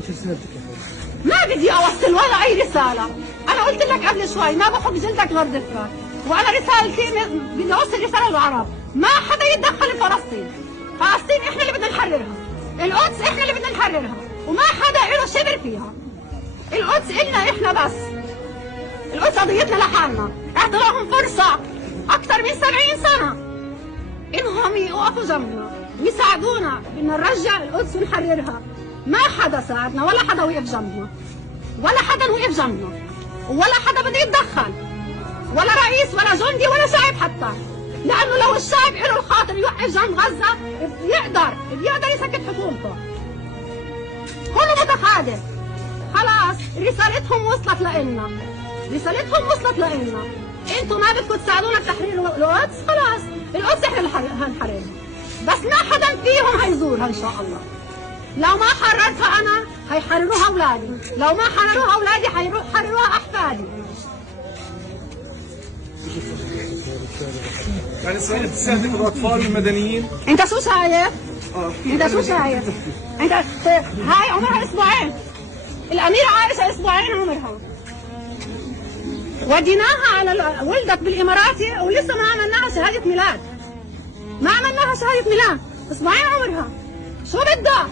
ايش رسالتك يا فندم؟ ما بدي اوصل ولا اي رساله. انا قلت لك قبل شوي ما بحب جلدك غير ضفرك، وانا رسالتي بدي اوصل رساله للعرب، ما حدا يتدخل في فلسطين. فلسطين احنا اللي بدنا نحررها، القدس احنا اللي بدنا نحررها، وما حدا له شبر فيها. القدس إلنا احنا بس، القدس قضيتنا لحالنا. اعطيناهم فرصه اكثر من 70 سنه انهم يوقفوا جنبنا ويساعدونا بدنا نرجع القدس ونحررها. ما حدا ساعدنا ولا حدا وقف جنبنا، ولا حدا وقف جنبنا، ولا حدا بده يتدخل، ولا رئيس ولا جندي ولا شعب حتى. لانه لو الشعب له الخاطر يوقف جنب غزه بيقدر يسكت حكومته. كله متخاذل. خلاص رسالتهم وصلت لنا، رسالتهم وصلت لنا. انتم ما بدكم تساعدونا بتحرير القدس، خلاص القدس احنا اللي هنحررها، بس ما حدا فيهم هيزورها ان شاء الله. لو ما حررتها انا هيحرروها اولادي، لو ما حرروها اولادي حرروها احفادي. يعني اسرائيل بتستهدف الاطفال والمدنيين؟ انت شو شايف؟ انت شو شايف؟ انت هاي عمرها اسبوعين، الاميره عائشه اسبوعين عمرها، وديناها على ولدت بالاماراتي ولسه ما عملناها شهاده ميلاد، ما عملناها شهاده ميلاد، اسبوعين عمرها. شو بدها؟